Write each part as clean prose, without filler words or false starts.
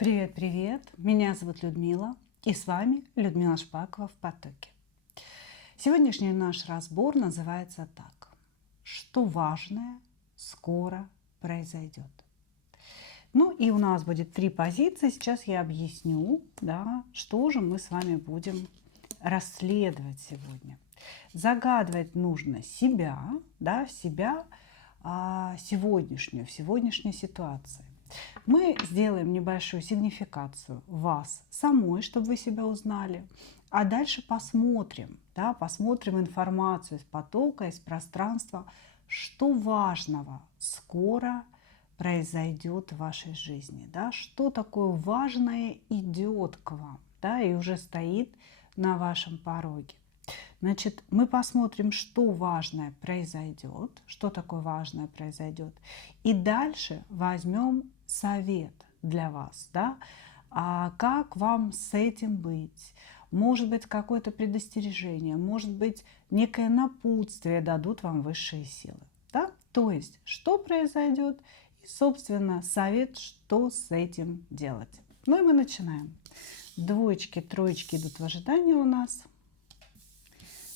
Привет, привет! Меня зовут Людмила, и с вами Людмила Шпакова в потоке. Сегодняшний наш разбор называется так: что важное скоро произойдет. Ну и у нас будет 3 позиции. Сейчас я объясню, да, что же мы с вами будем расследовать сегодня. Загадывать нужно себя, да, себя сегодняшнюю, в сегодняшней ситуации. Мы сделаем небольшую сигнификацию вас самой, чтобы вы себя узнали. А дальше посмотрим, да, посмотрим информацию из потока, из пространства, что важного скоро произойдет в вашей жизни. Да, что такое важное идет к вам, да, и уже стоит на вашем пороге. Значит, мы посмотрим, что важное произойдет, что такое важное произойдет. И дальше возьмем совет для вас, да, как вам с этим быть. Может быть, какое-то предостережение, может быть, некое напутствие дадут вам высшие силы. Да? То есть, что произойдет и, собственно, совет, что с этим делать. Ну и мы начинаем. Двоечки, троечки идут в ожидании у нас.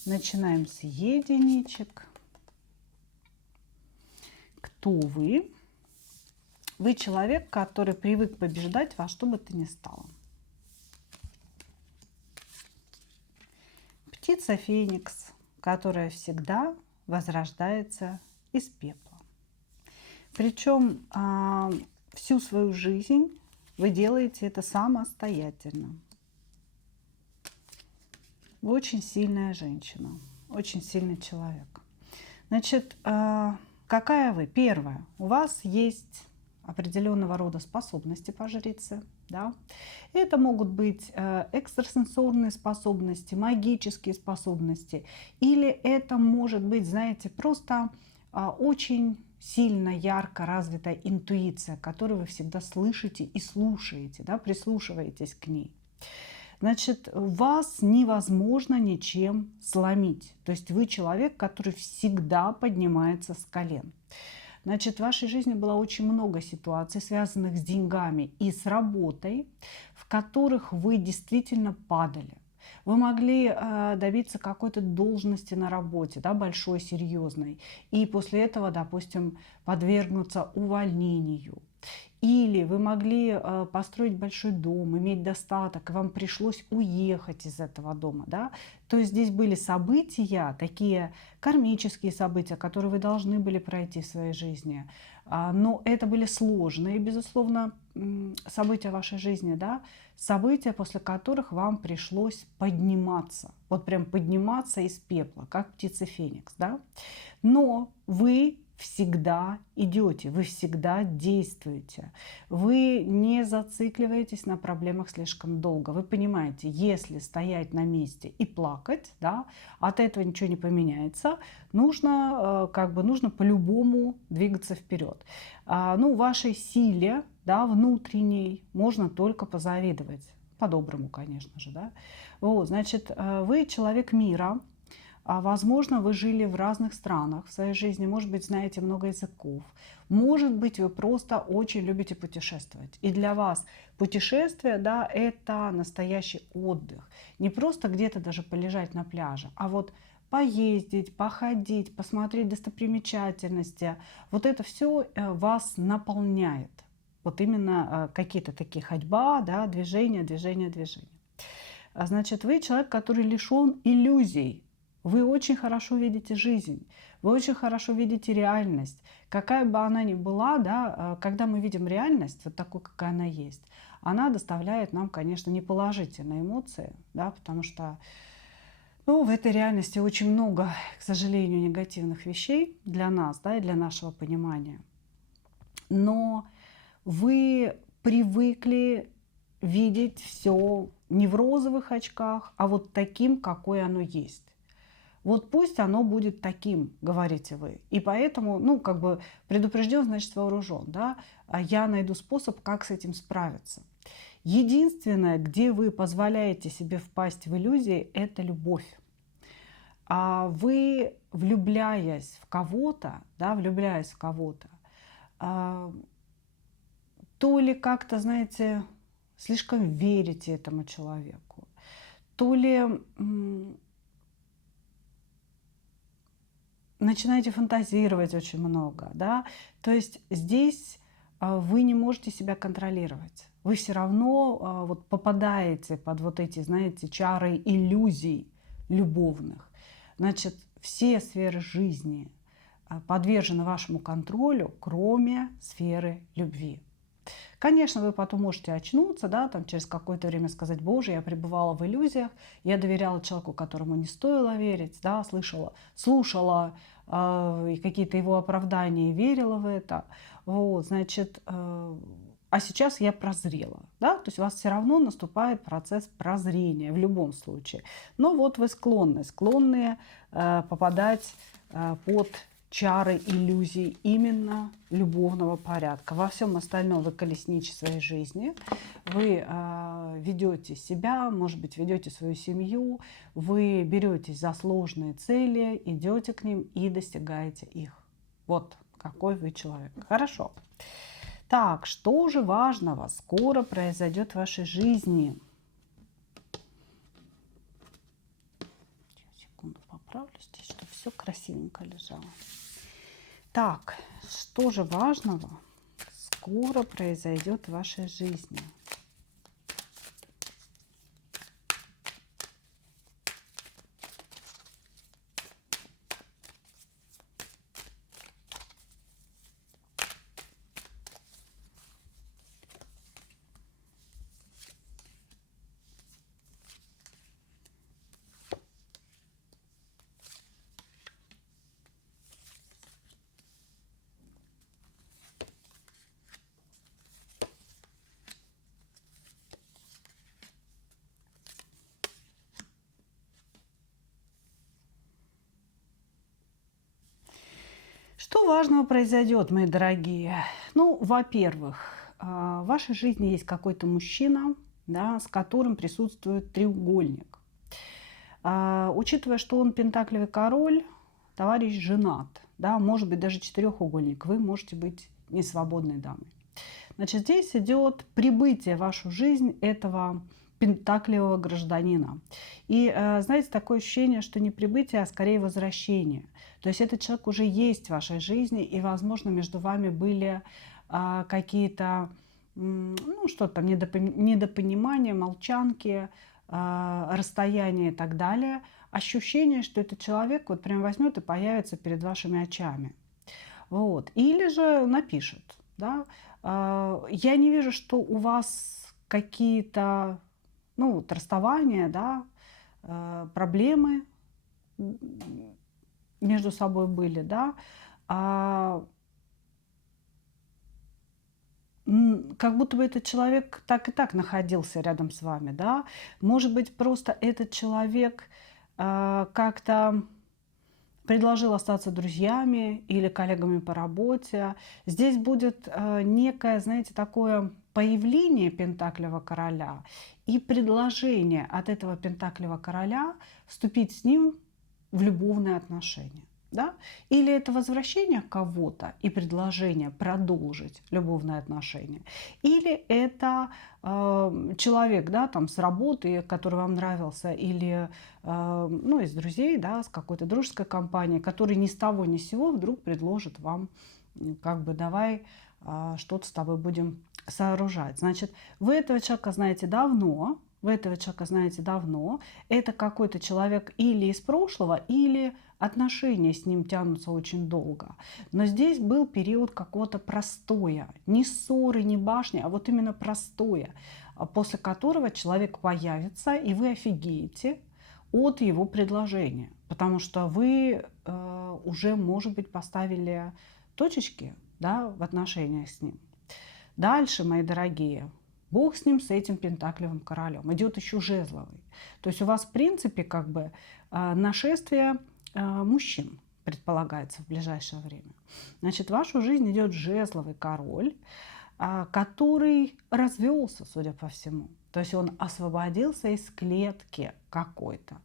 Начинаем с единичек. Кто вы? Вы человек, который привык побеждать во что бы то ни стало. Птица Феникс, которая всегда возрождается из пепла. Причем всю свою жизнь вы делаете это самостоятельно. Вы очень сильная женщина, очень сильный человек. Значит, какая вы? Первое. У вас есть определенного рода способности по жрице. Да? Это могут быть экстрасенсорные способности, магические способности. Или это может быть, знаете, просто очень сильно, ярко развитая интуиция, которую вы всегда слышите и слушаете, да? Прислушиваетесь к ней. Значит, вас невозможно ничем сломить. То есть вы человек, который всегда поднимается с колен. Значит, в вашей жизни было очень много ситуаций, связанных с деньгами и с работой, в которых вы действительно падали. Вы могли добиться какой-то должности на работе, да, большой, серьезной, и после этого, допустим, подвергнуться увольнению. Или вы могли построить большой дом, иметь достаток, и вам пришлось уехать из этого дома. Да? То есть здесь были события, такие кармические события, которые вы должны были пройти в своей жизни. Но это были сложные, безусловно, события вашей жизни, да? События, после которых вам пришлось подниматься. Вот прям подниматься из пепла, как птица Феникс. Да? Но вы всегда идете, вы всегда действуете. Вы не зацикливаетесь на проблемах слишком долго. Вы понимаете, если стоять на месте и плакать, да, от этого ничего не поменяется, нужно по-любому двигаться вперед. Ну, вашей силе, да, внутренней можно только позавидовать. По-доброму, конечно же. Да? Вот, значит, вы человек мира. Возможно, вы жили в разных странах в своей жизни, может быть, знаете много языков, может быть, вы просто очень любите путешествовать. И для вас путешествие, да, это настоящий отдых. Не просто где-то даже полежать на пляже, а вот поездить, походить, посмотреть достопримечательности. Вот это все вас наполняет. Вот именно какие-то такие ходьба, да, движения, движения, движения. Значит, вы человек, который лишен иллюзий. Вы очень хорошо видите жизнь, вы очень хорошо видите реальность. Какая бы она ни была, да, когда мы видим реальность, вот такой, какая она есть, она доставляет нам, конечно, неположительные эмоции, да, потому что в этой реальности очень много, к сожалению, негативных вещей для нас, да, и для нашего понимания. Но вы привыкли видеть все не в розовых очках, а вот таким, какое оно есть. Вот пусть оно будет таким, говорите вы. И поэтому, предупрежден, значит вооружен. Да? Я найду способ, как с этим справиться. Единственное, где вы позволяете себе впасть в иллюзии, это любовь. А вы, влюбляясь в кого-то, то ли как-то, знаете, слишком верите этому человеку, то ли начинаете фантазировать очень много, да, то есть здесь вы не можете себя контролировать. Вы все равно вот попадаете под вот эти, знаете, чары иллюзий любовных. Значит, все сферы жизни подвержены вашему контролю, кроме сферы любви. Конечно, вы потом можете очнуться, да, там через какое-то время сказать: Боже, я пребывала в иллюзиях, я доверяла человеку, которому не стоило верить, да, слушала и какие-то его оправдания, и верила в это. Вот, значит, а сейчас я прозрела, да, то есть у вас все равно наступает процесс прозрения в любом случае. Но вот вы склонны попадать под чары, иллюзий именно любовного порядка. Во всем остальном вы колесниче своей жизни. Вы ведете себя, может быть, ведете свою семью, вы беретесь за сложные цели, идете к ним и достигаете их. Вот какой вы человек. Хорошо. Так, что же важного скоро произойдет в вашей жизни? Секунду поправлю здесь, чтобы все красивенько лежало. Так, что же важного скоро произойдет в вашей жизни? Что важного произойдет, мои дорогие? Ну, во-первых, в вашей жизни есть какой-то мужчина, да, с которым присутствует треугольник. Учитывая, что он пентаклевый король, товарищ женат, да, может быть даже четырехугольник, вы можете быть несвободной дамой. Значит, здесь идет прибытие в вашу жизнь этого пентаклевого гражданина. И знаете, такое ощущение, что не прибытие, а скорее возвращение. То есть этот человек уже есть в вашей жизни, и, возможно, между вами были какие-то, ну, что там, недопонимания, молчанки, расстояние и так далее. Ощущение, что этот человек вот прям возьмет и появится перед вашими очами. Вот. Или же напишет, да. Я не вижу, что у вас какие-то, ну, вот расставания, да, проблемы между собой были, да. Как будто бы этот человек так и так находился рядом с вами, да. Может быть, просто этот человек как-то предложил остаться друзьями или коллегами по работе. Здесь будет некое, знаете, такое появление пентаклевого короля и предложение от этого пентаклевого короля вступить с ним в любовные отношения. Да? Или это возвращение кого-то и предложение продолжить любовные отношения. Или это человек, да, там, с работы, который вам нравился, или ну, из друзей, да, с какой-то дружеской компанией, который ни с того ни с сего вдруг предложит вам, как бы, давай что-то с тобой будем сооружать. Значит, вы этого человека знаете давно, это какой-то человек или из прошлого, или отношения с ним тянутся очень долго. Но здесь был период какого-то простоя. Не ссоры, не башни, а вот именно простоя, после которого человек появится, и вы офигеете от его предложения. Потому что вы уже, может быть, поставили точечки, да, в отношениях с ним. Дальше, мои дорогие, Бог с ним, с этим пентаклевым королем. Идет еще жезловый. То есть у вас, в принципе, как бы нашествие мужчин предполагается в ближайшее время. Значит, в вашу жизнь идет жезловый король, который развелся, судя по всему. То есть он освободился из клетки какой-то.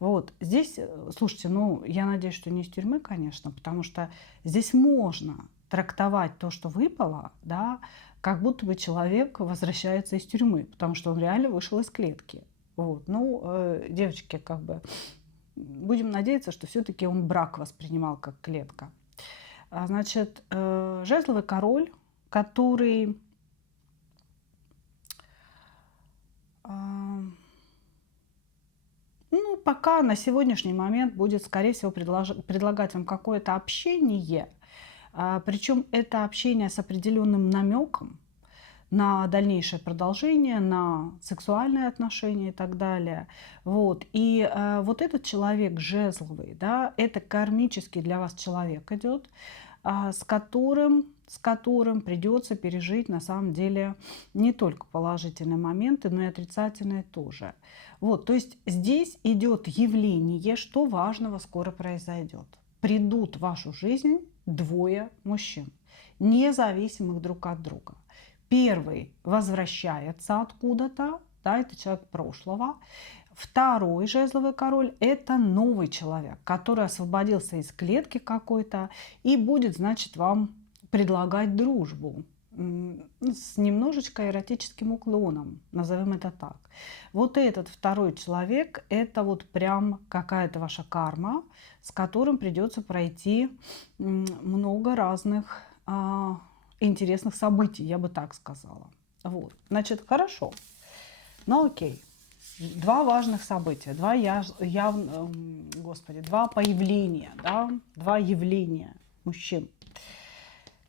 Вот здесь, слушайте, ну, я надеюсь, что не из тюрьмы, конечно, потому что здесь можно трактовать то, что выпало, да, как будто бы человек возвращается из тюрьмы, потому что он реально вышел из клетки. Вот. Ну, девочки, как бы, будем надеяться, что все-таки он брак воспринимал как клетка. Значит, жезловый король, который ну, пока на сегодняшний момент будет, скорее всего, предлагать вам какое-то общение, причем это общение с определенным намеком на дальнейшее продолжение, на сексуальные отношения и так далее. Вот. И вот этот человек жезловый, да, это кармический для вас человек идет, с которым придется пережить на самом деле не только положительные моменты, но и отрицательные тоже. Вот, то есть здесь идет явление, что важного скоро произойдет. Придут в вашу жизнь двое мужчин, независимых друг от друга. Первый возвращается откуда-то, да, это человек прошлого. Второй жезловый король – это новый человек, который освободился из клетки какой-то и будет, значит, вам предлагать дружбу с немножечко эротическим уклоном, назовем это так. Вот этот второй человек – это вот прям какая-то ваша карма, с которым придется пройти много разных интересных событий, я бы так сказала. Вот. Значит, хорошо. Ну окей. Два важных события, два появления, да? Два явления мужчин.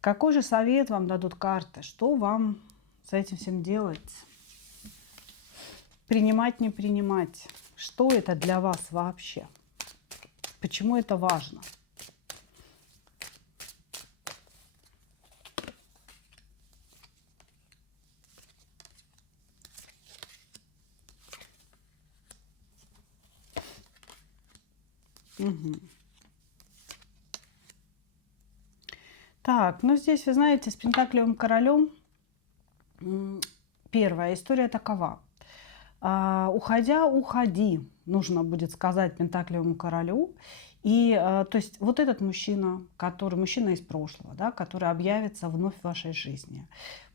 Какой же совет вам дадут карты? Что вам с этим всем делать? Принимать, не принимать? Что это для вас вообще? Почему это важно? Угу. Так, ну здесь, вы знаете, с Пентаклевым королем первая история такова. Уходя, уходи, нужно будет сказать Пентаклевому королю. И то есть вот этот мужчина, мужчина из прошлого, да, который объявится вновь в вашей жизни,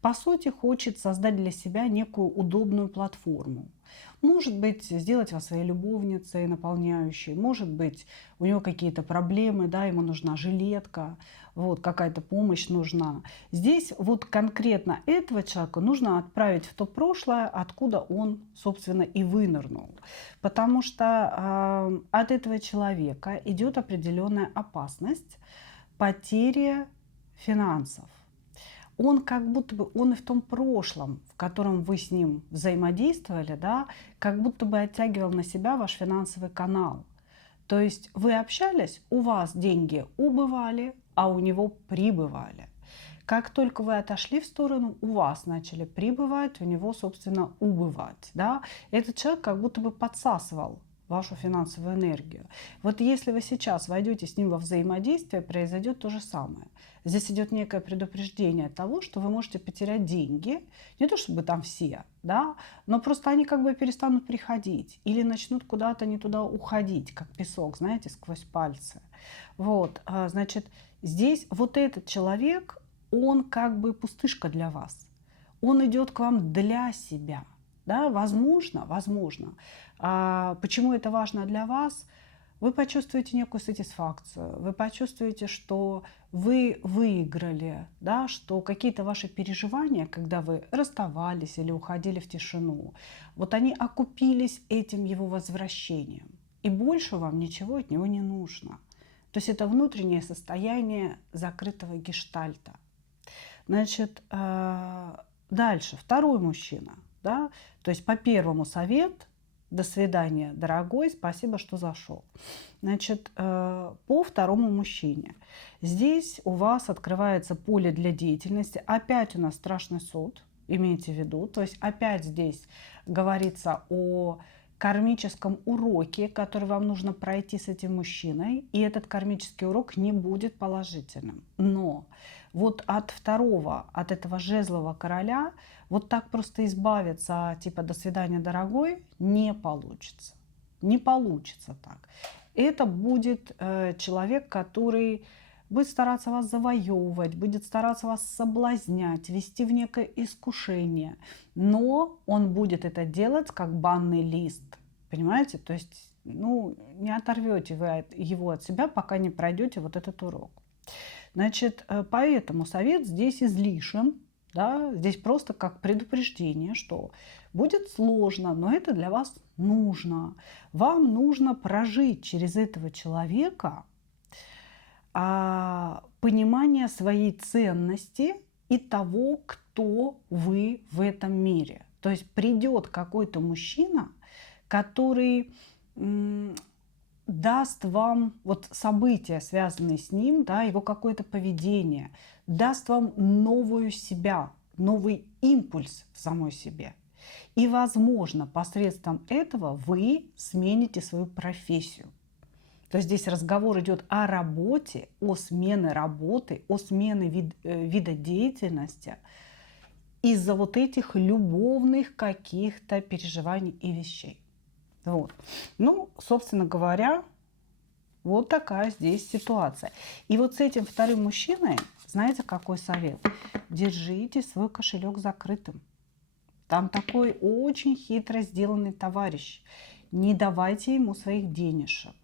по сути, хочет создать для себя некую удобную платформу. Может быть, сделать вас своей любовницей наполняющей, может быть, у него какие-то проблемы, да, ему нужна жилетка, вот, какая-то помощь нужна. Здесь вот конкретно этого человека нужно отправить в то прошлое, откуда он, собственно, и вынырнул. Потому что от этого человека идет определенная опасность потери финансов. Он как будто бы, он и в том прошлом, в котором вы с ним взаимодействовали, да, как будто бы оттягивал на себя ваш финансовый канал. То есть вы общались, у вас деньги убывали, а у него прибывали. Как только вы отошли в сторону, у вас начали прибывать, у него, собственно, убывать. Да? Этот человек как будто бы подсасывал вашу финансовую энергию. Вот если вы сейчас войдете с ним во взаимодействие, произойдет то же самое. Здесь идет некое предупреждение того, что вы можете потерять деньги, не то чтобы там все, да, но просто они как бы перестанут приходить или начнут куда-то не туда уходить, как песок, знаете, сквозь пальцы. Вот, значит, здесь вот этот человек, он как бы пустышка для вас. Он идет к вам для себя. Да, возможно. Почему это важно для вас? Вы почувствуете некую сатисфакцию, вы почувствуете, что вы выиграли, да, что какие-то ваши переживания, когда вы расставались или уходили в тишину, вот они окупились этим его возвращением. И больше вам ничего от него не нужно. То есть это внутреннее состояние закрытого гештальта. Значит, дальше, второй мужчина. Да? То есть по первому совет: до свидания, дорогой, спасибо, что зашел. Значит, по второму мужчине. Здесь у вас открывается поле для деятельности. Опять у нас страшный суд, имейте в виду. То есть опять здесь говорится о кармическом уроке, который вам нужно пройти с этим мужчиной. И этот кармический урок не будет положительным. Но вот от этого жезлового короля вот так просто избавиться, типа «до свидания, дорогой», не получится. Не получится так. Это будет человек, который будет стараться вас завоевывать, будет стараться вас соблазнять, вести в некое искушение. Но он будет это делать как банный лист. Понимаете? То есть, ну, не оторвете вы его от себя, пока не пройдете вот этот урок. Значит, поэтому совет здесь излишен. Да? Здесь просто как предупреждение, что будет сложно, но это для вас нужно. Вам нужно прожить через этого человека понимание своей ценности и того, кто вы в этом мире. То есть придет какой-то мужчина, который даст вам вот события, связанные с ним, да, его какое-то поведение, даст вам новую себя, новый импульс в самой себе. И, возможно, посредством этого вы смените свою профессию. То есть здесь разговор идет о работе, о смене работы, о смене вида деятельности из-за вот этих любовных каких-то переживаний и вещей. Вот. Ну, собственно говоря, вот такая здесь ситуация. И вот с этим вторым мужчиной, знаете, какой совет? Держите свой кошелек закрытым. Там такой очень хитро сделанный товарищ. Не давайте ему своих денежек.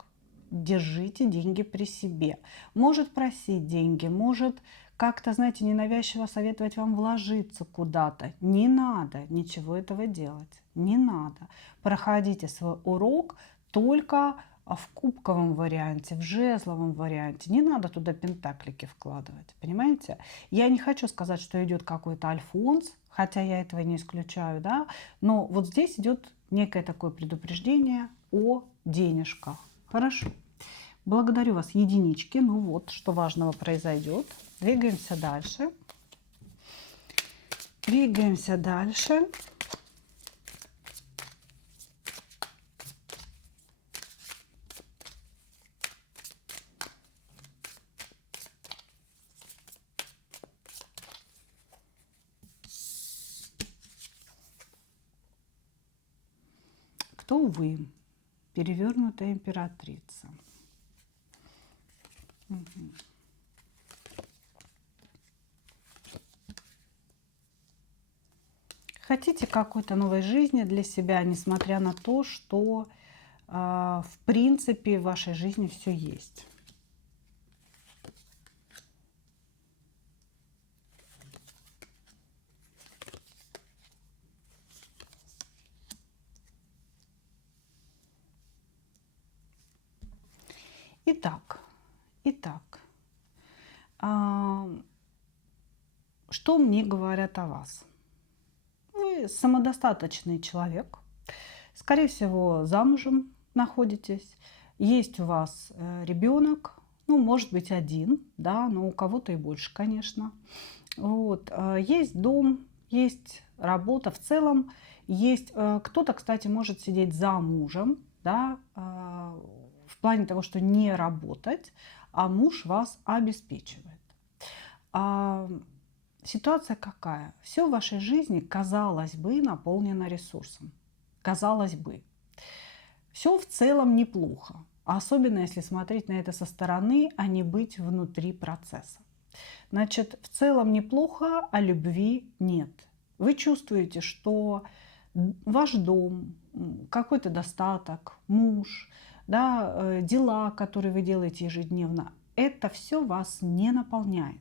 Держите деньги при себе. Может просить деньги, может как-то, знаете, ненавязчиво советовать вам вложиться куда-то. Не надо ничего этого делать. Не надо. Проходите свой урок только в кубковом варианте, в жезловом варианте. Не надо туда пентаклики вкладывать. Понимаете? Я не хочу сказать, что идет какой-то альфонс, хотя я этого не исключаю, да. Но вот здесь идет некое такое предупреждение о денежках. Хорошо. Благодарю вас, единички. Ну вот, что важного произойдет. Двигаемся дальше. Двигаемся дальше. Кто вы? Перевернутая императрица. Угу. Хотите какой-то новой жизни для себя, несмотря на то, что в принципе в вашей жизни все есть. Итак, что мне говорят о вас? Вы самодостаточный человек, скорее всего, замужем находитесь, есть у вас ребенок, ну, может быть, один, да, но у кого-то и больше, конечно. Вот, есть дом, есть работа, в целом есть кто-то, кстати, может сидеть за мужем, да, в плане того, что не работать, а муж вас обеспечивает. Ситуация какая? Все в вашей жизни, казалось бы, наполнено ресурсом. Казалось бы. Все в целом неплохо. Особенно если смотреть на это со стороны, а не быть внутри процесса. Значит, в целом неплохо, а любви нет. Вы чувствуете, что ваш дом, какой-то достаток, муж, да, дела, которые вы делаете ежедневно, это все вас не наполняет.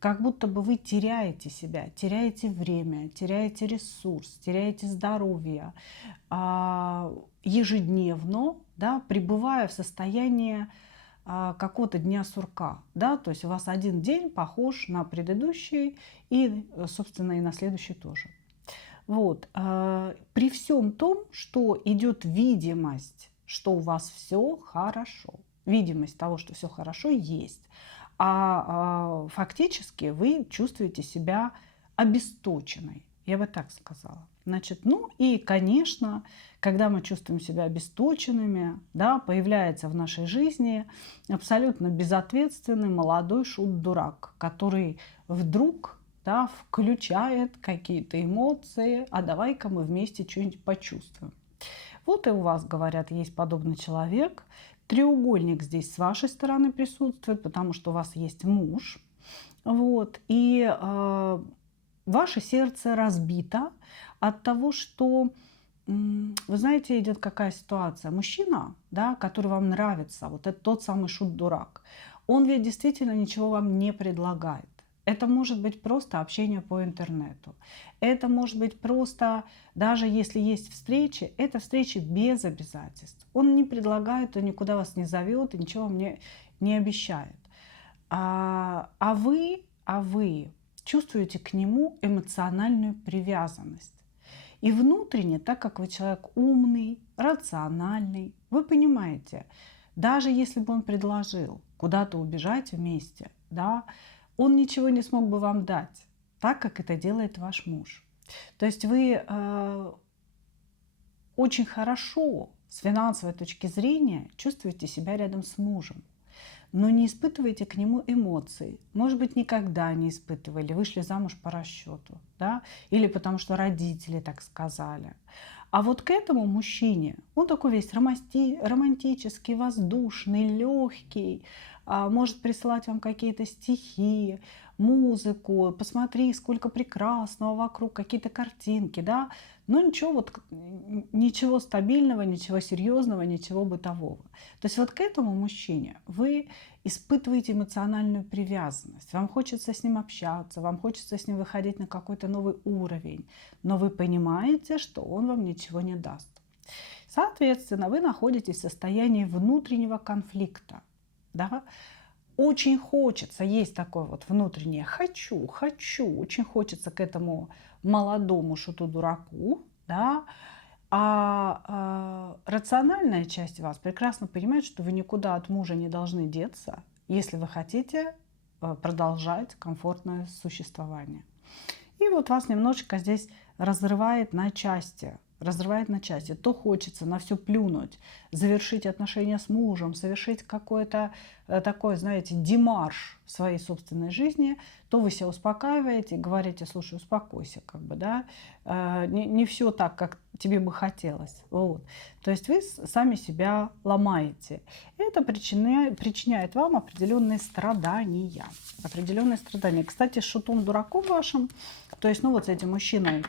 Как будто бы вы теряете себя, теряете время, теряете ресурс, теряете здоровье ежедневно, да, пребывая в состоянии какого-то дня сурка. Да? То есть у вас один день похож на предыдущий и, собственно, и на следующий тоже. Вот. При всем том, что идет видимость, что у вас все хорошо. Видимость того, что все хорошо, есть. Фактически вы чувствуете себя обесточенной, я бы так сказала. Значит, ну и, конечно, когда мы чувствуем себя обесточенными, да, появляется в нашей жизни абсолютно безответственный молодой шут-дурак, который вдруг, да, включает какие-то эмоции, а давай-ка мы вместе что-нибудь почувствуем. Вот и у вас, говорят, есть подобный человек, Треугольник здесь с вашей стороны присутствует, потому что у вас есть муж. Вот. И ваше сердце разбито от того, что, вы знаете, идет какая ситуация. Мужчина, да, который вам нравится, вот это тот самый шут-дурак, он ведь действительно ничего вам не предлагает. Это может быть просто общение по интернету. Это может быть просто, даже если есть встречи, это встречи без обязательств. Он не предлагает, он никуда вас не зовет и ничего вам не обещает. А вы чувствуете к нему эмоциональную привязанность. И внутренне, так как вы человек умный, рациональный, вы понимаете, даже если бы он предложил куда-то убежать вместе, да, он ничего не смог бы вам дать, так как это делает ваш муж. То есть вы очень хорошо с финансовой точки зрения чувствуете себя рядом с мужем, но не испытываете к нему эмоций. Может быть, никогда не испытывали, вышли замуж по расчету, да? Или потому что родители так сказали. А вот к этому мужчине, он такой весь романтический, воздушный, легкий, может присылать вам какие-то стихи, музыку, посмотри, сколько прекрасного вокруг, какие-то картинки, да, но ничего стабильного, ничего серьезного, ничего бытового. То есть вот к этому мужчине вы испытываете эмоциональную привязанность, вам хочется с ним общаться, вам хочется с ним выходить на какой-то новый уровень, но вы понимаете, что он вам ничего не даст. Соответственно, вы находитесь в состоянии внутреннего конфликта. Да? Очень хочется, есть такое вот внутреннее хочу, очень хочется к этому молодому шуту-дураку, да? Рациональная часть вас прекрасно понимает, что вы никуда от мужа не должны деться, если вы хотите продолжать комфортное существование. И вот вас немножечко здесь разрывает на части. То хочется на все плюнуть, завершить отношения с мужем, совершить какой-то такой, знаете, демарш в своей собственной жизни, то вы себя успокаиваете, говорите, слушай, успокойся, как бы, да, не все так, как тебе бы хотелось. Вот. То есть вы сами себя ломаете. Это причиняет вам определенные страдания. Кстати, с шутом-дураком вашим, то есть, ну вот с этим мужчиной,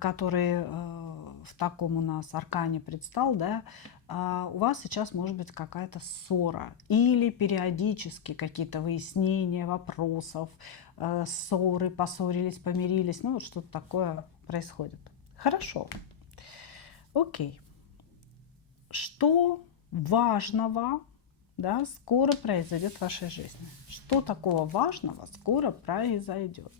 который в таком у нас аркане предстал, да, у вас сейчас может быть какая-то ссора или периодически какие-то выяснения вопросов, ссоры, поссорились, помирились, ну вот что-то такое происходит. Хорошо. Окей. Что важного, да, скоро произойдет в вашей жизни? Что такого важного скоро произойдет?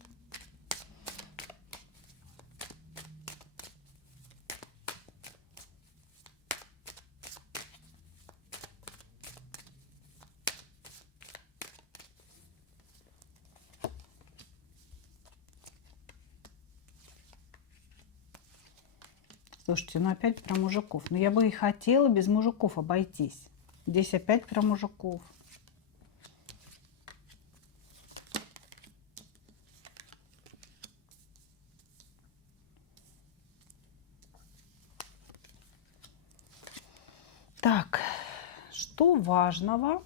Слушайте, ну опять про мужиков. Но я бы и хотела без мужиков обойтись. Здесь опять про мужиков. Так, что важного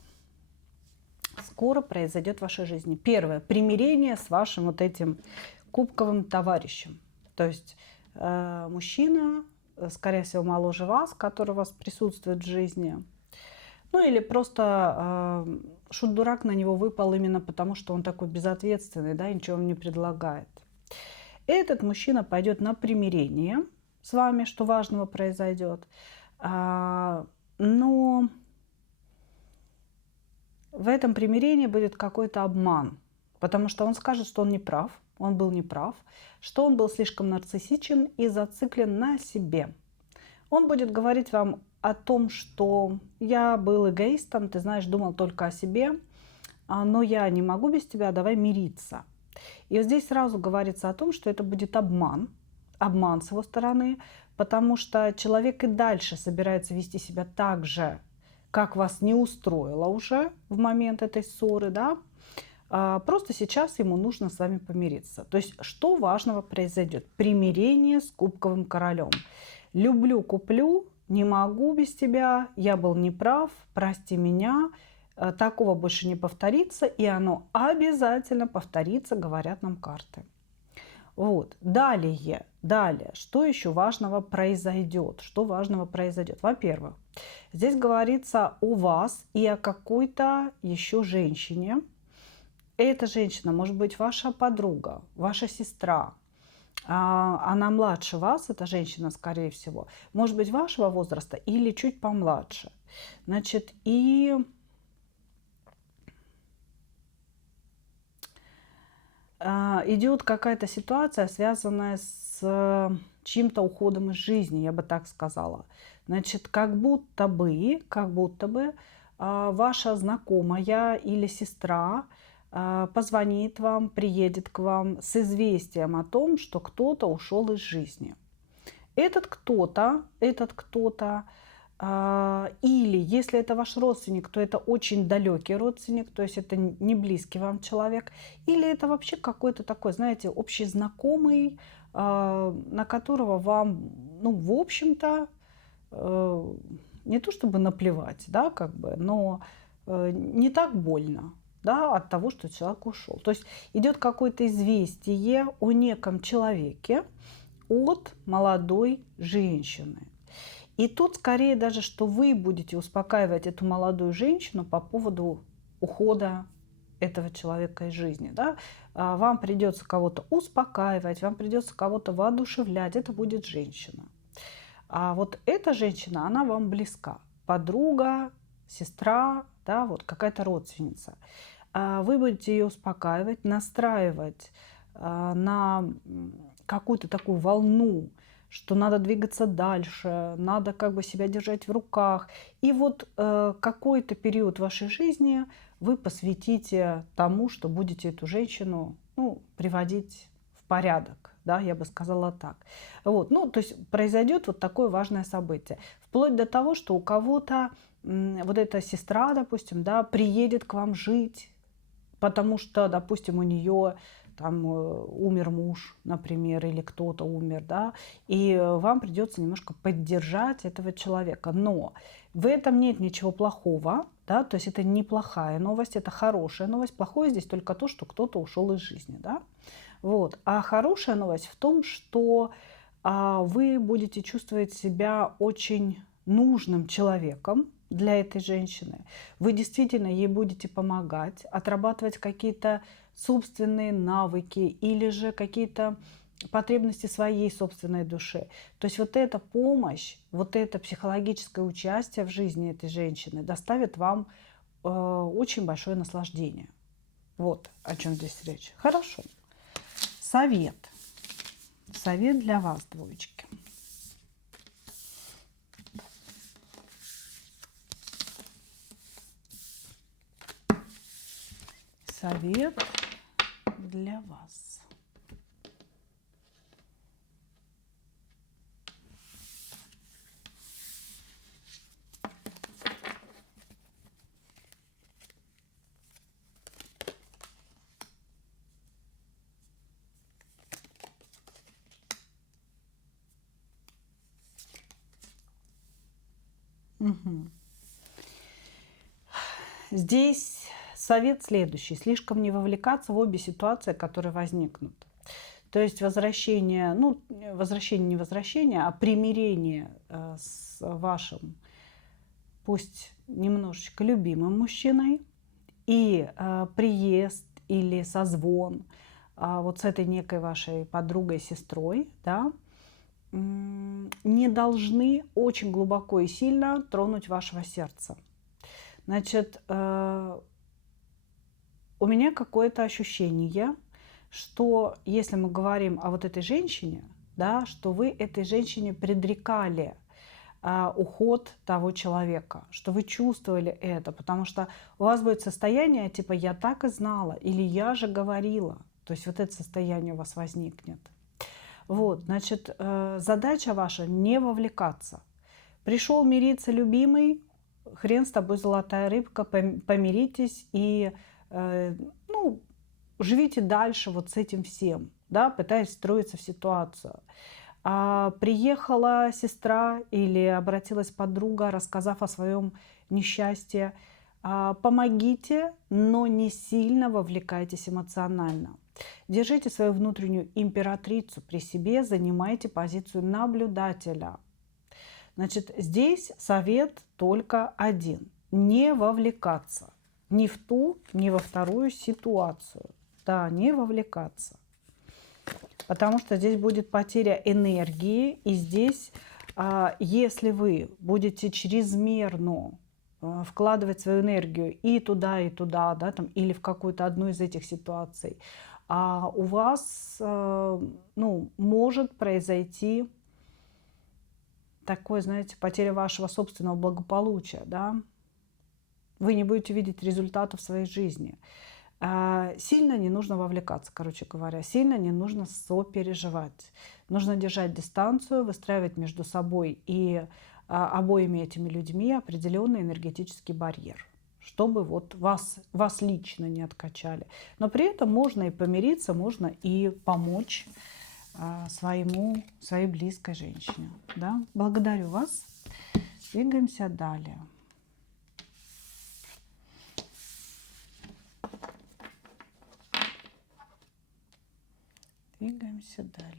скоро произойдет в вашей жизни? Первое, примирение с вашим вот этим кубковым товарищем. То есть мужчина, скорее всего, моложе вас, который у вас присутствует в жизни. Ну или просто шут-дурак на него выпал именно потому, что он такой безответственный, да, и ничего вам не предлагает. Этот мужчина пойдет на примирение с вами, что важного произойдет. Но в этом примирении будет какой-то обман, потому что он скажет, что он не прав, он был неправ, что он был слишком нарциссичен и зациклен на себе. Он будет говорить вам о том, что я был эгоистом, ты знаешь, думал только о себе, но я не могу без тебя, давай мириться. И вот здесь сразу говорится о том, что это будет обман с его стороны, потому что человек и дальше собирается вести себя так же, как вас не устроило уже в момент этой ссоры, да, просто сейчас ему нужно с вами помириться. То есть что важного произойдет? Примирение с кубковым королем. Люблю, куплю, не могу без тебя, я был неправ, прости меня, такого больше не повторится, и оно обязательно повторится, говорят нам карты. Вот. Далее, что еще важного произойдет? Что важного произойдет? Во-первых, здесь говорится о вас и о какой-то еще женщине. Эта женщина может быть ваша подруга, ваша сестра. Она младше вас, эта женщина, скорее всего. Может быть, вашего возраста или чуть помладше. Значит, и идет какая-то ситуация, связанная с чьим-то уходом из жизни, я бы так сказала. Значит, как будто бы ваша знакомая или сестра позвонит вам, приедет к вам с известием о том, что кто-то ушел из жизни. Этот кто-то, или если это ваш родственник, то это очень далекий родственник, то есть это не близкий вам человек, или это вообще какой-то такой, знаете, общий знакомый, на которого вам, ну, в общем-то, не то чтобы наплевать, да, как бы, но не так больно, да, от того, что человек ушел. То есть идет какое-то известие о неком человеке от молодой женщины. И тут скорее даже, что вы будете успокаивать эту молодую женщину по поводу ухода этого человека из жизни. Да? Вам придется кого-то успокаивать, вам придется кого-то воодушевлять. Это будет женщина. А вот эта женщина, она вам близка. Подруга, сестра, да, вот какая-то родственница. Вы будете ее успокаивать, настраивать на какую-то такую волну, что надо двигаться дальше, надо как бы себя держать в руках. И вот какой-то период вашей жизни вы посвятите тому, что будете эту женщину, ну, приводить в порядок, да, я бы сказала так. Вот, ну, то есть произойдет вот такое важное событие. Вплоть до того, что у кого-то вот эта сестра, допустим, да, приедет к вам жить, потому что, допустим, у нее там умер муж, например, или кто-то умер, да, и вам придется немножко поддержать этого человека. Но в этом нет ничего плохого, да, то есть это неплохая новость, это хорошая новость. Плохое здесь только то, что кто-то ушел из жизни, да. Вот. А хорошая новость в том, что вы будете чувствовать себя очень нужным человеком для этой женщины. Вы действительно ей будете помогать, отрабатывать какие-то собственные навыки или же какие-то потребности своей собственной души. То есть вот эта помощь, вот это психологическое участие в жизни этой женщины доставит вам очень большое наслаждение. Вот о чем здесь речь. Хорошо. Совет. Совет для вас, двоечки. Совет для вас. Угу. Здесь совет следующий. Слишком не вовлекаться в обе ситуации, которые возникнут. То есть возвращение, ну, не возвращение, а примирение с вашим, пусть немножечко любимым мужчиной, и приезд или созвон вот с этой некой вашей подругой, сестрой, да, не должны очень глубоко и сильно тронуть вашего сердца. Значит, у меня какое-то ощущение, что если мы говорим о вот этой женщине, да, что вы этой женщине предрекали уход того человека, что вы чувствовали это, потому что у вас будет состояние типа «я так и знала» или «я же говорила». То есть вот это состояние у вас возникнет. Вот, значит, задача ваша не вовлекаться. Пришел мириться любимый, хрен с тобой, золотая рыбка, помиритесь и ну, живите дальше вот с этим всем, да, пытаясь встроиться в ситуацию. Приехала сестра или обратилась подруга, рассказав о своем несчастье. Помогите, но не сильно вовлекайтесь эмоционально. Держите свою внутреннюю императрицу при себе, занимайте позицию наблюдателя. Значит, здесь совет только один. Не вовлекаться ни в ту, ни во вторую ситуацию. Да, не вовлекаться. Потому что здесь будет потеря энергии. И здесь, если вы будете чрезмерно вкладывать свою энергию и туда, да, там, или в какую-то одну из этих ситуаций, у вас может произойти такое, знаете, потеря вашего собственного благополучия, да? Вы не будете видеть результатов в своей жизни. Сильно не нужно вовлекаться, короче говоря, сильно не нужно сопереживать. Нужно держать дистанцию, выстраивать между собой и обоими этими людьми определенный энергетический барьер, чтобы вот вас лично не откачали. Но при этом можно и помириться, можно и помочь своей близкой женщине. Да? Благодарю вас. Двигаемся далее. Двигаемся далее.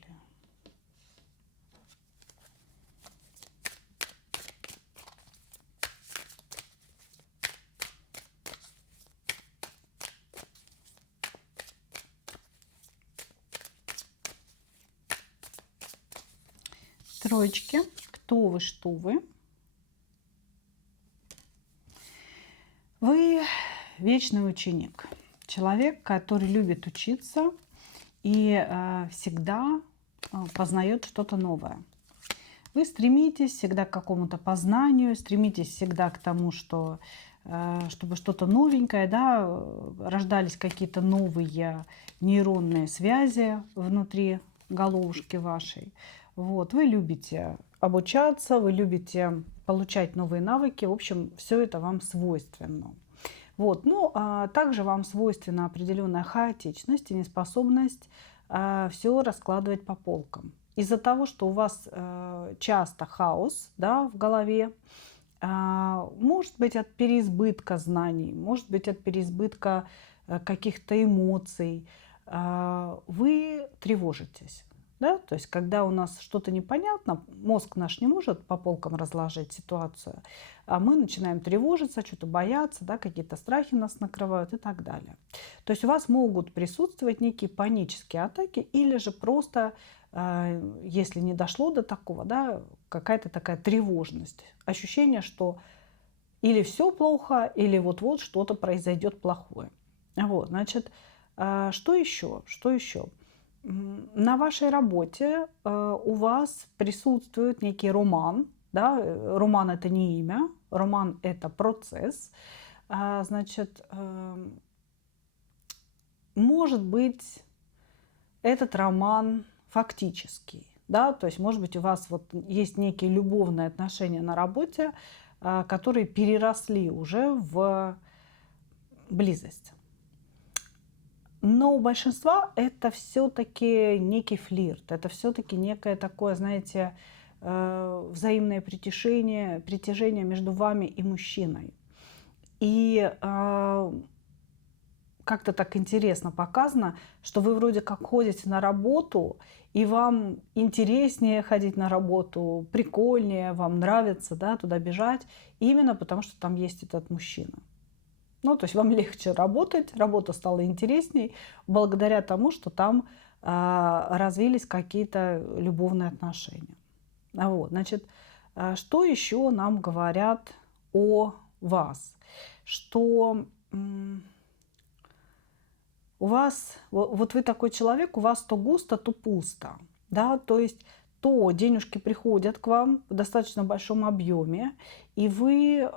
Троечки. Кто вы, что вы? Вы вечный ученик. Человек, который любит учиться и всегда познает что-то новое. Вы стремитесь всегда к какому-то познанию, стремитесь всегда к тому, что, чтобы что-то новенькое, да, рождались какие-то новые нейронные связи внутри головушки вашей. Вот. Вы любите обучаться, вы любите получать новые навыки. В общем, все это вам свойственно. Вот. Ну, также вам свойственна определенная хаотичность и неспособность все раскладывать по полкам. Из-за того, что у вас часто хаос, да, в голове, может быть от переизбытка знаний, может быть от переизбытка каких-то эмоций, вы тревожитесь. Да? То есть, когда у нас что-то непонятно, мозг наш не может по полкам разложить ситуацию, а мы начинаем тревожиться, что-то бояться, да, какие-то страхи нас накрывают и так далее. То есть у вас могут присутствовать некие панические атаки или же просто, если не дошло до такого, да, какая-то такая тревожность, ощущение, что или все плохо, или вот-вот что-то произойдет плохое. Вот, значит, что еще? Что еще? На вашей работе у вас присутствует некий роман. Да? Роман – это не имя, роман – это процесс. Значит, может быть, этот роман фактический. Да? То есть, может быть, у вас вот есть некие любовные отношения на работе, которые переросли уже в близость. Но у большинства это все-таки некий флирт, это все-таки некое такое, знаете, взаимное притяжение между вами и мужчиной. И как-то так интересно показано, что вы вроде как ходите на работу, и вам интереснее ходить на работу, прикольнее, вам нравится, да, туда бежать, именно потому что там есть этот мужчина. Ну, то есть вам легче работать, работа стала интересней благодаря тому, что там развились какие-то любовные отношения. Вот, значит, что еще нам говорят о вас? Что у вас, вот вы такой человек, у вас то густо, то пусто. Да? То есть то денежки приходят к вам в достаточно большом объеме, и вы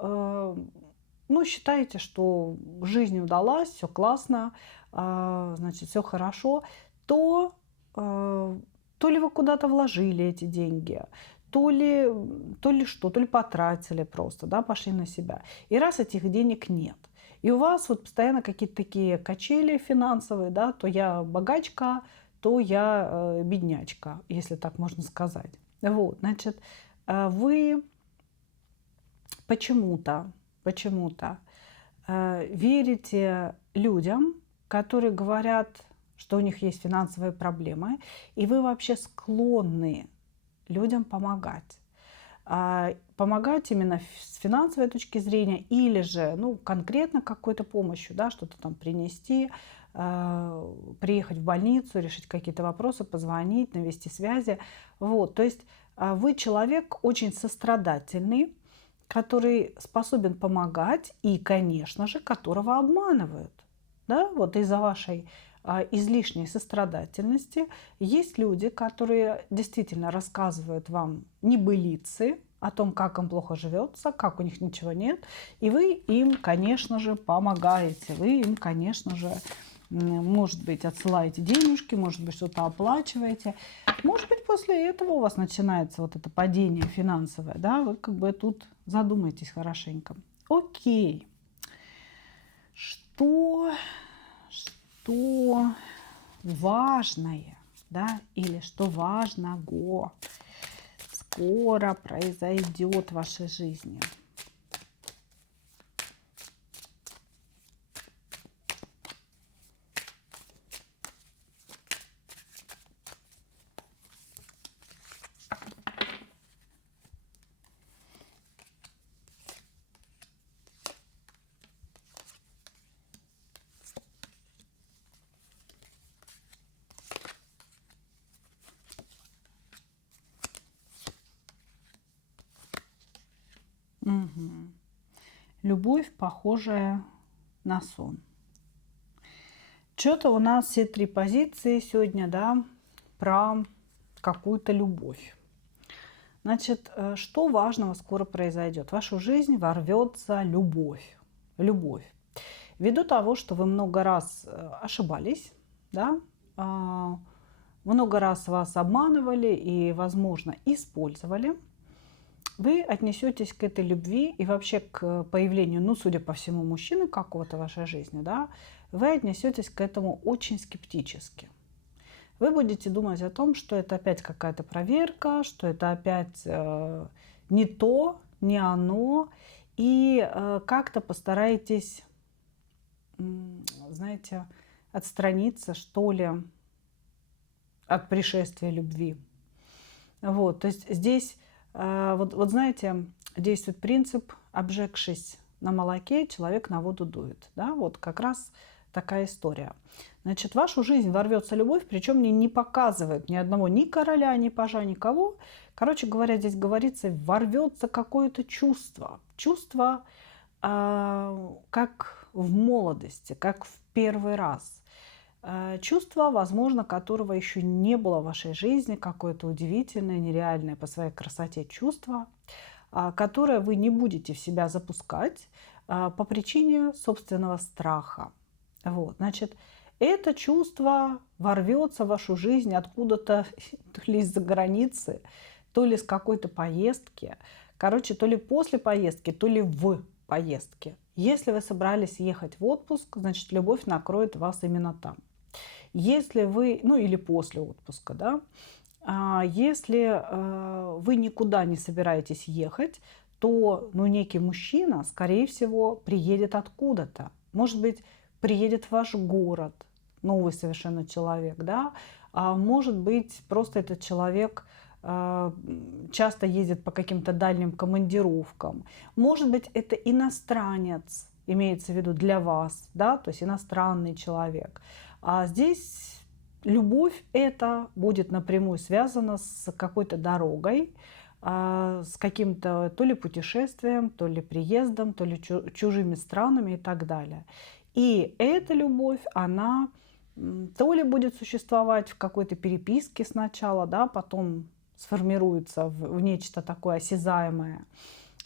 считаете, что жизнь удалась, все классно, значит, все хорошо, то ли вы куда-то вложили эти деньги, то ли потратили просто, да, пошли на себя. И раз этих денег нет, и у вас вот постоянно какие-то такие качели финансовые, да, то я богачка, что я беднячка, если так можно сказать. Вот, значит, вы почему-то верите людям, которые говорят, что у них есть финансовые проблемы, и вы вообще склонны людям помогать. Помогать именно с финансовой точки зрения или же конкретно какой-то помощью, да, что-то там принести, приехать в больницу, решить какие-то вопросы, позвонить, навести связи. Вот, то есть вы человек очень сострадательный, который способен помогать и, конечно же, которого обманывают. Да? Вот из-за вашей излишней сострадательности есть люди, которые действительно рассказывают вам небылицы о том, как им плохо живется, как у них ничего нет, и вы им, конечно же, помогаете. Вы им, конечно же, может быть, отсылаете денежки, может быть, что-то оплачиваете. Может быть, после этого у вас начинается вот это падение финансовое, да, вы как бы тут задумайтесь хорошенько. Окей. Что важное, да, или что важного скоро произойдет в вашей жизни? Угу. Любовь, похожая на сон. Что-то у нас все три позиции сегодня, да, про какую-то любовь. Значит, что важного скоро произойдет? В вашу жизнь ворвется любовь. Любовь. Ввиду того, что вы много раз ошибались, да, много раз вас обманывали и, возможно, использовали, вы отнесетесь к этой любви и вообще к появлению, судя по всему, мужчины какого-то в вашей жизни, да, вы отнесетесь к этому очень скептически. Вы будете думать о том, что это опять какая-то проверка, что это опять не то, не оно, и как-то постараетесь, знаете, отстраниться, что ли, от пришествия любви. Вот, то есть здесь, вот знаете, действует принцип «обжегшись на молоке, человек на воду дует». Да? Вот как раз такая история. Значит, в вашу жизнь ворвется любовь, причем не показывает ни одного, ни короля, ни пажа, никого. Короче говоря, здесь говорится, ворвется какое-то чувство. Чувство, как в молодости, как в первый раз. Чувство, возможно, которого еще не было в вашей жизни, какое-то удивительное, нереальное по своей красоте чувство, которое вы не будете в себя запускать по причине собственного страха. Вот, значит, это чувство ворвется в вашу жизнь откуда-то, то ли из-за границы, то ли с какой-то поездки. Короче, то ли после поездки, то ли в поездке. Если вы собрались ехать в отпуск, значит, любовь накроет вас именно там. Если вы, или после отпуска, да, если вы никуда не собираетесь ехать, то некий мужчина, скорее всего, приедет откуда-то. Может быть, приедет в ваш город, новый совершенно человек, да, а может быть, просто этот человек часто ездит по каким-то дальним командировкам. Может быть, это иностранец, имеется в виду для вас, да, то есть иностранный человек. А здесь любовь это будет напрямую связана с какой-то дорогой, с каким-то то ли путешествием, то ли приездом, то ли чужими странами и так далее. И эта любовь, она то ли будет существовать в какой-то переписке сначала, да, потом сформируется в нечто такое осязаемое.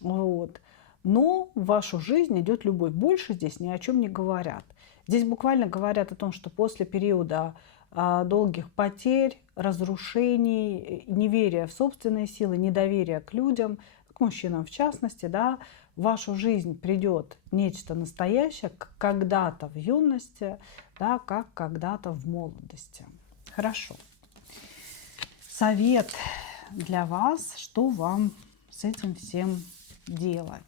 Вот. Но в вашу жизнь идет любовь. Больше здесь ни о чем не говорят. Здесь буквально говорят о том, что после периода долгих потерь, разрушений, неверия в собственные силы, недоверия к людям, к мужчинам в частности, да, в вашу жизнь придет нечто настоящее, когда-то в юности, да, как когда-то в молодости. Хорошо. Совет для вас, что вам с этим всем делать.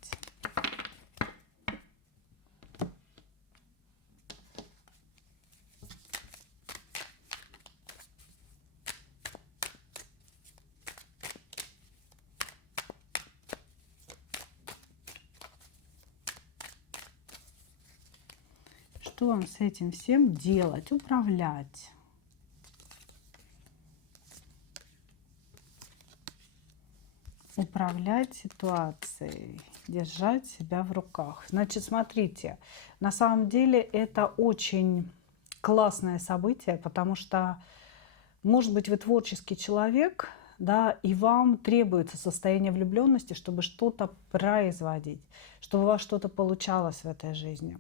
Что вам с этим всем делать, управлять? Управлять ситуацией, держать себя в руках. Значит, смотрите, на самом деле это очень классное событие, потому что, может быть, вы творческий человек, да, и вам требуется состояние влюбленности, чтобы что-то производить, чтобы у вас что-то получалось в этой жизни.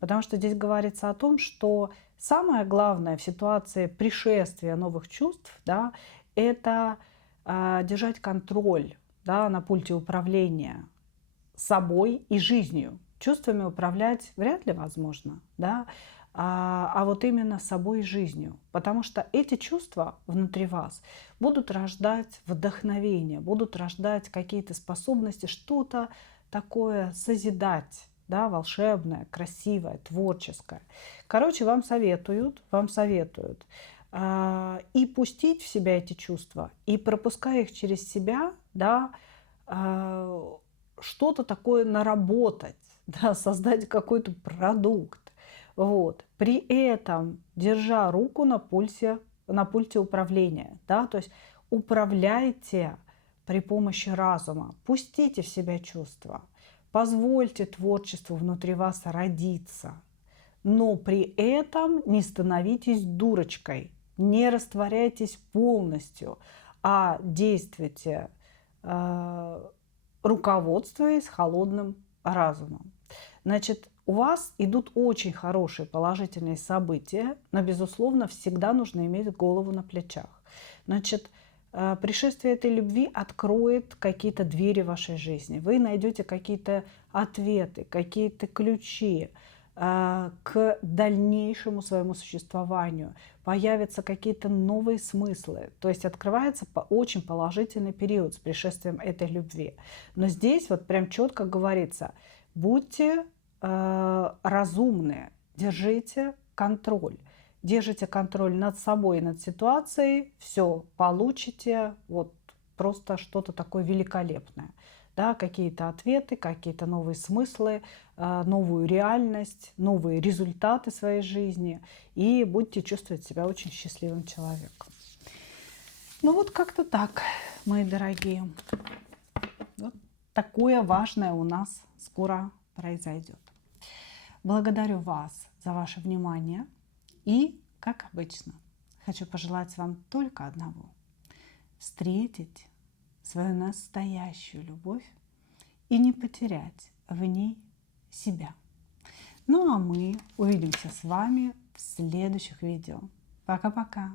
Потому что здесь говорится о том, что самое главное в ситуации пришествия новых чувств, да, это держать контроль, да, на пульте управления собой и жизнью. Чувствами управлять вряд ли возможно, да, а вот именно собой и жизнью. Потому что эти чувства внутри вас будут рождать вдохновение, будут рождать какие-то способности, что-то такое созидать, да, волшебное, красивое, творческое. Короче, вам советуют и пустить в себя эти чувства, и пропуская их через себя, да, что-то такое наработать, да, создать какой-то продукт. Вот. При этом держа руку на пульте управления. Да, то есть управляйте при помощи разума. Пустите в себя чувства. Позвольте творчеству внутри вас родиться. Но при этом не становитесь дурочкой. Не растворяйтесь полностью, а действуйте, руководствуясь холодным разумом. Значит, у вас идут очень хорошие положительные события, но, безусловно, всегда нужно иметь голову на плечах. Значит, пришествие этой любви откроет какие-то двери в вашей жизни. Вы найдете какие-то ответы, какие-то ключи к дальнейшему своему существованию. Появятся какие-то новые смыслы. То есть открывается очень положительный период с пришествием этой любви. Но здесь вот прям четко говорится, будьте разумные, держите контроль. Держите контроль над собой и над ситуацией, все, получите вот просто что-то такое великолепное. Да, какие-то ответы, какие-то новые смыслы, новую реальность, новые результаты своей жизни. И будете чувствовать себя очень счастливым человеком. Ну вот как-то так, мои дорогие. Вот такое важное у нас скоро произойдет. Благодарю вас за ваше внимание. И, как обычно, хочу пожелать вам только одного. Встретить свою настоящую любовь и не потерять в ней себя. Ну а мы увидимся с вами в следующих видео. Пока-пока!